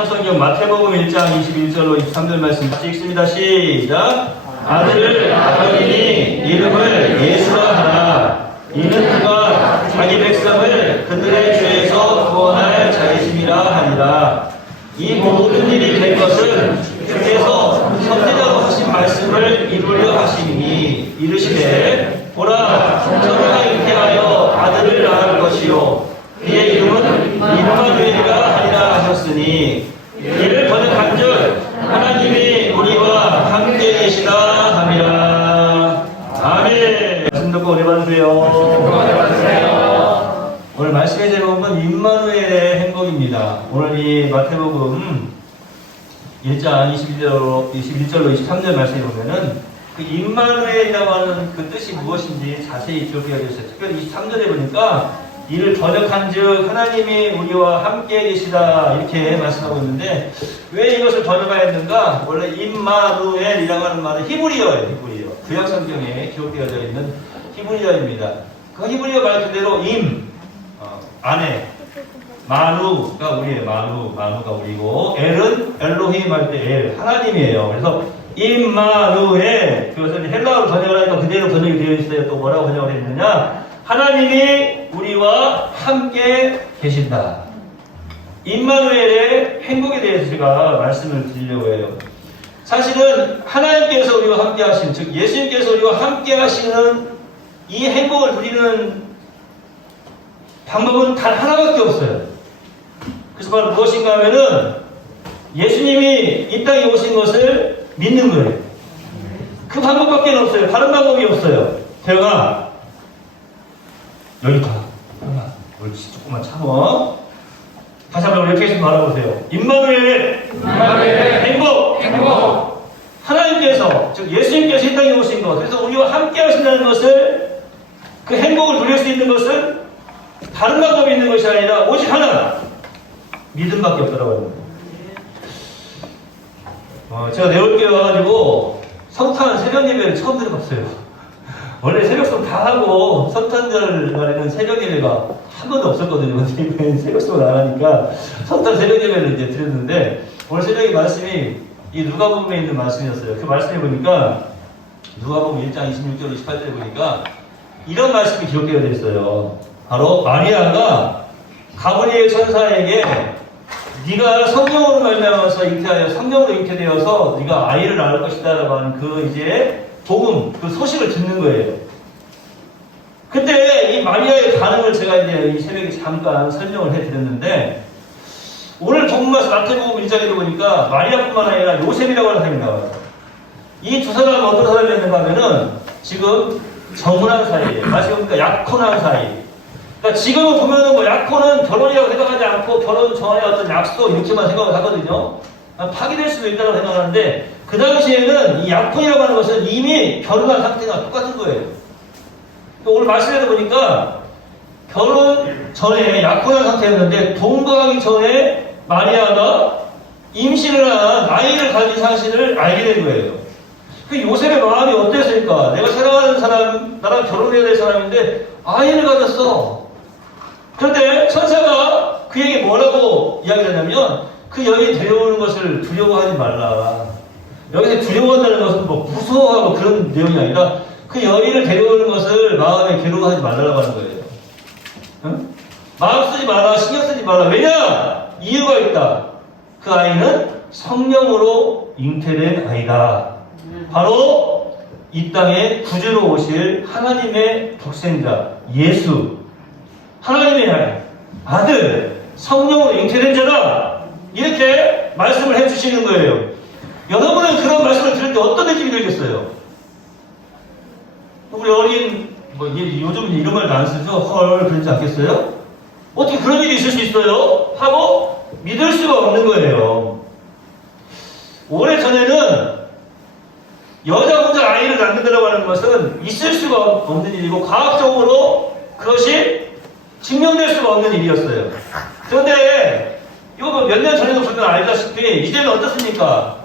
신약성경 마태복음 1장 21절로 23절 말씀 같이 읽습니다. 시작. 아들을 아버지니 이름을 예수라 하라. 이는 그가 자기 백성을 그들의 죄에서 구원할 자이심이라 하니라. 이 모든 일이 된 것은 주께서 선지자로 하신 말씀을 이루려 하시니 이르시되 보라 천사가 잉태하여 아들을 낳을 것이요 그의 이름은 임마누엘이라 하리라 하셨으니 이를 번역한즉 하나님이 우리와 함께 계시다 함이라. 아멘. 말씀 듣고 은혜 받으세요. 오늘 말씀의 제목은 임마누엘의 행복입니다. 오늘 이 마태복음 1장 21절로 23절 말씀에 보면은 그 임마누엘이라고 하는 그 뜻이 무엇인지 자세히 기록되어 있어요. 특별히 23절에 보니까 이를 번역한즉 하나님이 우리와 함께 계시다 이렇게 말씀하고 있는데 왜 이것을 번역하였는가? 원래 임마누엘이라고 하는 말은 히브리어예요. 히브리어. 구약 성경에 기록되어져 있는 히브리어입니다. 그 히브리어 말 그대로 아내 마누가 우리예요. 마누가 우리고 엘은 엘로힘 할 때 엘 하나님이에요. 그래서 임마누엘 그것을 헬라어로 번역을 하니까 그대로 번역이 되어 있어요. 또 뭐라고 번역을 했느냐? 하나님이 우리와 함께 계신다. 임마누엘의 행복에 대해서 제가 말씀을 드리려고 해요. 사실은 하나님께서 우리와 함께 하신, 즉 예수님께서 우리와 함께 하시는 이 행복을 누리는 방법은 단 하나밖에 없어요. 그래서 바로 무엇인가 하면은 예수님이 이 땅에 오신 것을 믿는 거예요. 그 방법밖에 없어요. 다른 방법이 없어요. 태영아 여기 가. 옳지. 조금만 참어. 다시 한번 이렇게 해서 바라보세요. 임마누엘 행복. 하나님께서, 즉 예수님께서 이 땅에 오신 것, 그래서 우리와 함께 하신다는 것을, 그 행복을 누릴 수 있는 것은 다른 방법이 있는 것이 아니라 오직 하나, 믿음밖에 없더라고요. 제가 내올교회 와가지고 성탄 새벽 예배를 처음 들어봤어요. 원래 새벽송 다 하고 성탄절 날에는 새벽 예배가 한 번도 없었거든요. 이번에 새벽송을 안 하니까 성탄 새벽 예배를 이제 드렸는데 오늘 새벽의 말씀이 이 누가복음에 있는 말씀이었어요. 그 말씀에 보니까 누가복음 1장 26절 28절에 보니까 이런 말씀이 기록되어 있어요. 바로 마리아가 가브리엘 천사에게 네가 성령으로 말미암아서 잉태하여 성령으로 잉태되어서 네가 아이를 낳을 것이다라고 하는 그 이제 복음, 그 소식을 듣는 거예요. 그때 이 마리아의 반응을 제가 이제 이 새벽에 잠깐 설명을 해드렸는데 오늘 본문에서 마태복음 1장에도 보니까 마리아뿐만 아니라 요셉이라고 하는 사람이 나와요. 이 두 사람은 어떤 사람이었는가 하면은 지금 정혼한 사이예요. 다시 보니까 약혼한 사이. 그러니까 지금은 보면은 뭐 약혼은 결혼이라고 생각하지 않고 결혼 전에 어떤 약속 이렇게만 생각을 하거든요. 파기될 수도 있다고 생각하는데 그 당시에는 이 약혼이라고 하는 것은 이미 결혼한 상태가 똑같은 거예요. 오늘 말씀에도 보니까 결혼 전에 약혼한 상태였는데 동거하기 전에 마리아가 임신을 한 아이를 가진 사실을 알게 된 거예요. 그 요셉의 마음이 어땠을까? 내가 사랑하는 사람, 나랑 결혼해야 될 사람인데 아이를 가졌어. 그런데 천사가 그에게 뭐라고 이야기를 하냐면 그 여인 데려오는 것을 두려워하지 말라. 여기서 두려워한다는 것은 뭐 무서워하고 그런 내용이 아니라 그 여인을 데려오는 것을 마음에 괴로워하지 말라고 하는 거예요. 응? 마음 쓰지 마라, 신경 쓰지 마라. 왜냐? 이유가 있다. 그 아이는 성령으로 잉태된 아이다. 바로 이 땅에 구주로 오실 하나님의 독생자 예수, 하나님의 아들, 성령으로 잉태된 자다. 이렇게 말씀을 해주시는 거예요. 여러분은 그런 말씀을 들을 때 어떤 느낌이 들겠어요? 우리 어린, 요즘 이런 말도 안 쓰죠? 헐, 그러지 않겠어요? 어떻게 그런 일이 있을 수 있어요? 하고 믿을 수가 없는 거예요. 오래전에는 여자 혼자 아이를 낳는다고 하는 것은 있을 수가 없는 일이고 과학적으로 그것이 증명될 수가 없는 일이었어요. 그런데 이거 몇 년 전에도 보면 알다시피 이제는 어떻습니까?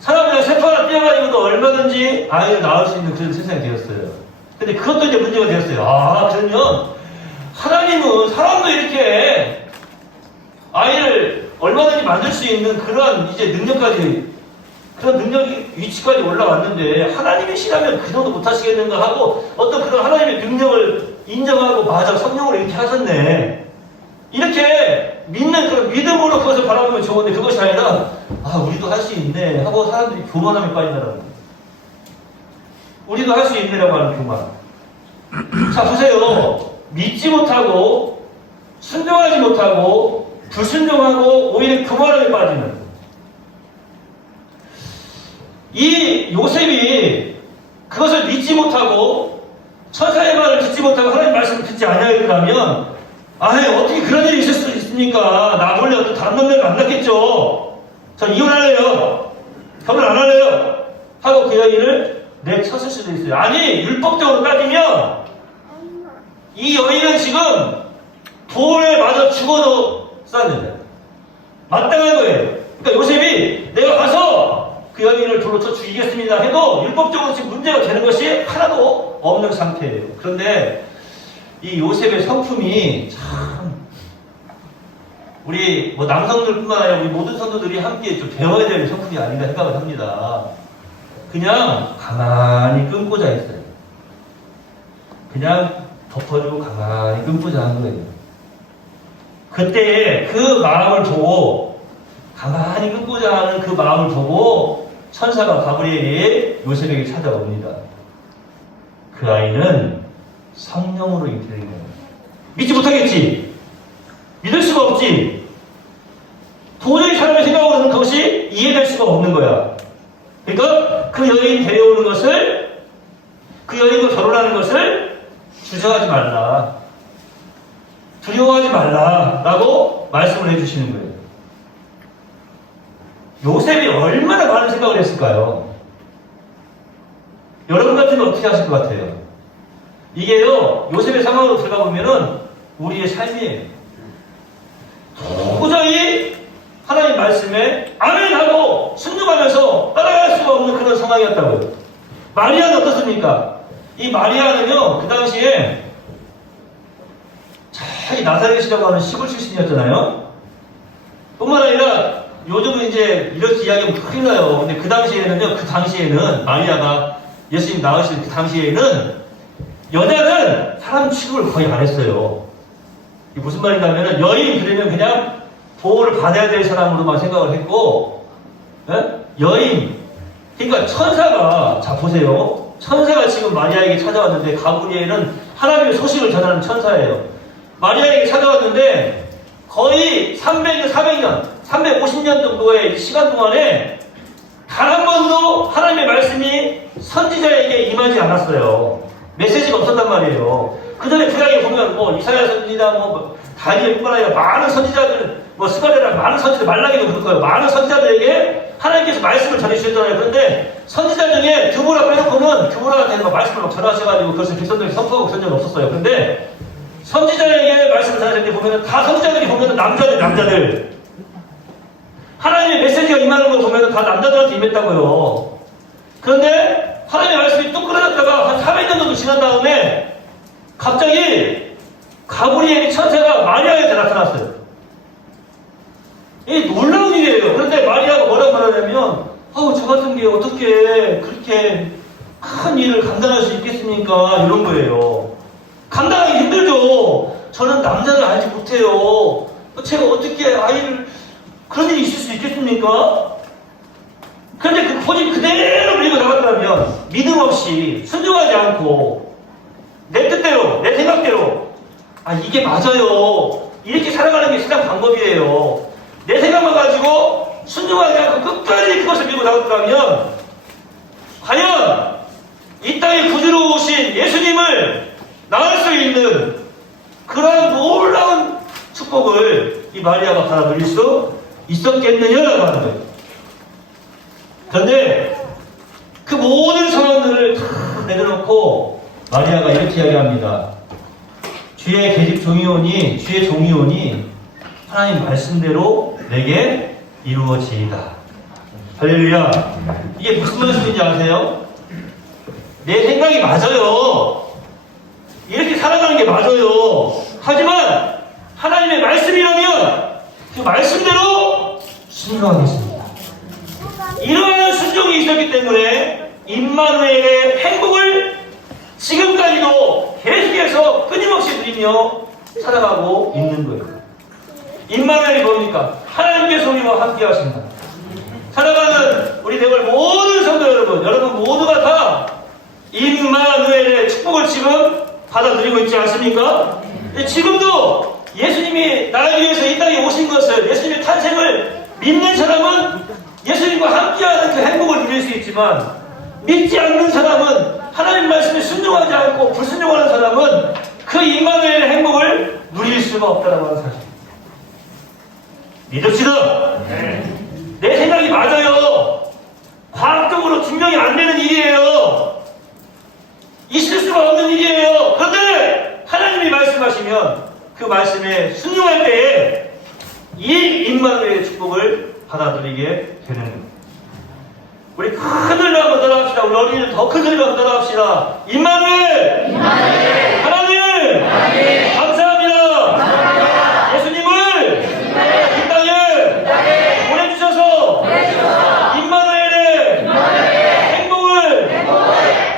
사람이 그냥 세포 하나 띄어가지고도 얼마든지 아이를 낳을 수 있는 그런 세상이 되었어요. 근데 그것도 이제 문제가 되었어요. 그러면 하나님은 사람도 이렇게 아이를 얼마든지 만들 수 있는 그런 이제 능력까지, 그런 능력이 위치까지 올라왔는데 하나님의 시라면 그 정도 못하시겠는가 하고 어떤 그런 하나님의 능력을 인정하고 맞아 성령으로 이렇게 하셨네 이렇게 믿는 그런 믿음으로 그것을 바라보면 좋은데 그것이 아니라 아 우리도 할 수 있네 하고 사람들이 교만함에 빠진다는 거예요. 우리도 할 수 있네라고 하는 교만. 자 보세요. 믿지 못하고 순종하지 못하고 불순종하고 오히려 교만함에 빠지는 이 요셉이 그것을 믿지 못하고 천사의 말을 듣지 못하고 하나님의 말씀을 듣지 아니하였다면 어떻게 그런 일이 있을 수 있습니까? 나 몰래 어떤 다른 남자를 만났겠죠. 전 이혼할래요. 결혼 안 할래요. 하고 그 여인을 내쳤을 수도 있어요. 아니 율법적으로 따지면 이 여인은 지금 돌에 맞아 죽어도 쌌는데 마땅한 거예요. 그러니까 요셉이 내가 가서 그 여인을 돌로 쳐 죽이겠습니다 해도 율법적으로 지금 문제가 되는 것이 하나도 없는 상태예요. 그런데 이 요셉의 성품이 참 우리 뭐 남성들뿐만 아니라 우리 모든 성도들이 함께 좀 배워야 될 성품이 아닌가 생각을 합니다. 그냥 가만히 끊고자 했어요. 그냥 덮어주고 가만히 끊고자 한 거예요. 그때 그 마음을 보고 가만히 끊고자 하는 그 마음을 보고 천사가 가브리엘이 요셉에게 찾아옵니다. 그 아이는 성령으로 잉태된 거예요. 믿지 못하겠지. 믿을 수가 없지. 도저히 사람의 생각으로는 그것이 이해될 수가 없는 거야. 그러니까 그 여인 데려오는 것을, 그 여인과 결혼하는 것을 주저하지 말라. 두려워하지 말라라고 말씀을 해주시는 거예요. 요셉이 얼마나 많은 생각을 했을까요? 여러분 같으면 어떻게 하실 것 같아요? 이게요, 요셉의 상황으로 들어가 보면은 우리의 삶이에요. 도저히 하나님 말씀에 아멘하고 순종하면서 따라갈 수가 없는 그런 상황이었다고요. 마리아는 어떻습니까? 이 마리아는요, 그 당시에 자기 나사렛이라고 하는 시골 출신이었잖아요. 뿐만 아니라 요즘은 이제 이렇게 이야기하면 큰일 나요. 근데 그 당시에는요, 그 당시에는 마리아가 예수님 낳으신 그 당시에는 여자는 사람 취급을 거의 안 했어요. 이게 무슨 말인가 하면은 여인 그러면 그냥 보호를 받아야 될 사람으로만 생각을 했고, 여인, 그러니까 천사가, 자 보세요. 천사가 지금 마리아에게 찾아왔는데 가브리엘은 하나님의 소식을 전하는 천사예요. 마리아에게 찾아왔는데 거의 300년, 400년, 350년 정도의 시간 동안에 단 한 번도 하나님의 말씀이 선지자에게 임하지 않았어요. 메시지가 없었단 말이에요. 그 전에 구약에 보면 뭐 이사야 선지자, 뭐 다니엘뿐만 아니라 많은 선지자들, 뭐 스가랴라 많은 선지자, 말라기도 그럴 거예요. 많은 선지자들에게 하나님께서 말씀을 전해주셨잖아요. 그런데 선지자 중에 드보라 빼놓고는 드보라한테 말씀을 막 전하셔가지고 그것을 백성들에게 선포하고 그런 적은 없었어요. 그런데 선지자에게 말씀을 전하실 때 보면은 다 선지자들이 보면은 남자들. 하나님의 메시지가 임하는 거 보면은 다 남자들한테 임했다고요. 그런데 하나님의 말씀이 뚝 끊어졌다가 한 400년 정도 지난 다음에 갑자기 가브리엘이 천사가 마리아에게 나타났어요. 이 놀라운 일이에요. 그런데 마리아가 뭐라고 말하냐면 저 같은 게 어떻게 그렇게 큰 일을 감당할 수 있겠습니까? 이런 거예요. 감당하기 힘들죠. 저는 남자를 알지 못해요. 제가 어떻게 아이를 그런 일이 있을 수 있겠습니까? 그런데 그 본인 그대로 밀고 나갔다면 믿음 없이 순종하지 않고 내 뜻대로 내 생각대로 이게 맞아요. 이렇게 살아가는 게 세상 방법이에요. 내 생각만 가지고 순종하지 않고 끝까지 그것을 밀고 나갔다면 과연 이 땅에 구주로 오신 예수님을 낳을 수 있는 그런 놀라운 축복을 이 마리아가 받아 누릴 수 있었겠느냐라고 하는 거예요. 그런데 그 모든 상황들을 다 내려놓고 마리아가 이렇게 이야기합니다. 주의 계집 종이오니 주의 종이오니 하나님 말씀대로 내게 이루어지이다. 할렐루야. 이게 무슨 말씀인지 아세요? 내 생각이 맞아요. 이렇게 살아가는 게 맞아요. 하지만 하나님의 말씀이라면 그 말씀대로 순종하겠습니다. 이러한 순종이 있었기 때문에 임마누엘의 행복을 지금까지도 계속해서 끊임없이 누리며 살아가고 있는 거예요. 임마누엘이 뭡니까? 하나님께서 우리와 함께 하신다. 살아가는 우리 대걸 모든 성도 여러분 모두가 다 임마누엘의 축복을 지금 받아들이고 있지 않습니까? 지금도 예수님이 나를 위해서 이 땅에 오신 것을, 예수님의 탄생을 믿는 사람은 예수님과 함께하는 그 행복을 누릴 수 있지만, 믿지 않는 사람은, 하나님 말씀에 순종하지 않고 불순종하는 사람은 그 임마누엘의 행복을 누릴 수가 없다는 사실입니다. 믿읍시다. 내 생각이 맞아요. 과학적으로 증명이 안 되는 일이에요. 있을 수가 없는 일이에요. 그런데 하나님이 말씀하시면 그 말씀에 순종할 때에 이 임마누엘의 축복을 받아들이게 되는 겁니다. 우리 큰 소리로 한번 따라합시다. 우리 어린이들 더 큰 소리로 한번 따라합시다. 임마누엘! 하나님! 감사합니다. 예수님을 이 땅에 보내주셔서 임마누엘의 행복을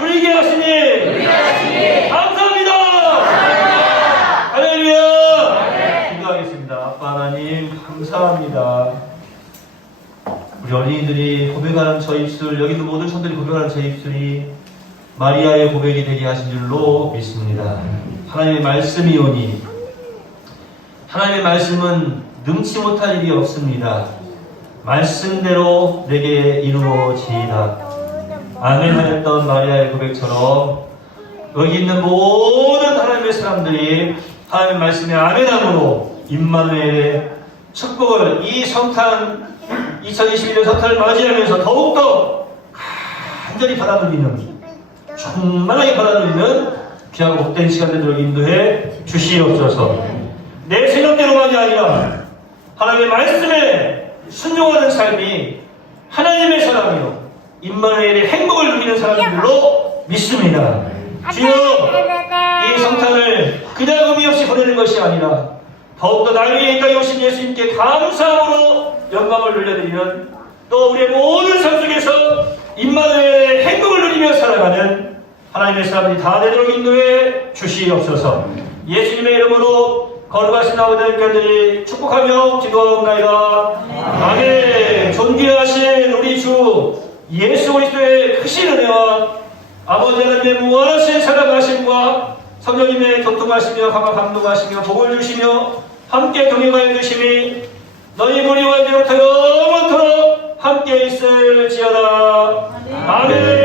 누리게 하시니 감사합니다. 할렐루야. 기도하겠습니다. 아빠 하나님 감사합니다. 우리 어린이들이 고백하는 저 입술, 여기도 모든 손들이 고백하는 저 입술이 마리아의 고백이 되게 하신 줄로 믿습니다. 하나님의 말씀이 오니 하나님의 말씀은 능치 못할 일이 없습니다. 말씀대로 내게 이루어지이다. 아멘 하였던 마리아의 고백처럼 여기 있는 모든 하나님의 사람들이 하나님의 말씀에 아멘함으로 임마누엘의 축복을 이 성탄 2021년 성탄을 맞이하면서 더욱더 간절히 받아들이는, 충만하게 받아들이는 귀하고 복된 시간 되도록 인도해 주시옵소서. 내 생각대로만이 아니라 하나님의 말씀에 순종하는 삶이 하나님의 사람이요 임마누엘의 행복을 누리는 사람들로 믿습니다. 주여, 이 성탄을 그냥 의미 없이 보내는 것이 아니라 더욱더 날 위해 이 땅에 오신 예수님께 감사함으로 영광을 돌려드리는, 또 우리의 모든 삶 속에서 임마누엘의 행복을 누리며 살아가는 하나님의 사람들이 다 되도록 인도해 주시옵소서. 예수님의 이름으로 거룩하신 아버지 하나님께 축복하며 기도하옵나이다. 아멘. 존귀하신 우리 주 예수 그리스도의 크신 은혜와 아버지 하나님의 무한하신 사랑하심과 성령님의 교통하시며 강화 감동하시며 복을 주시며 함께 동행하여 주심이 너희 무리와 이제부터 영원토록 함께 있을지어다. 아멘.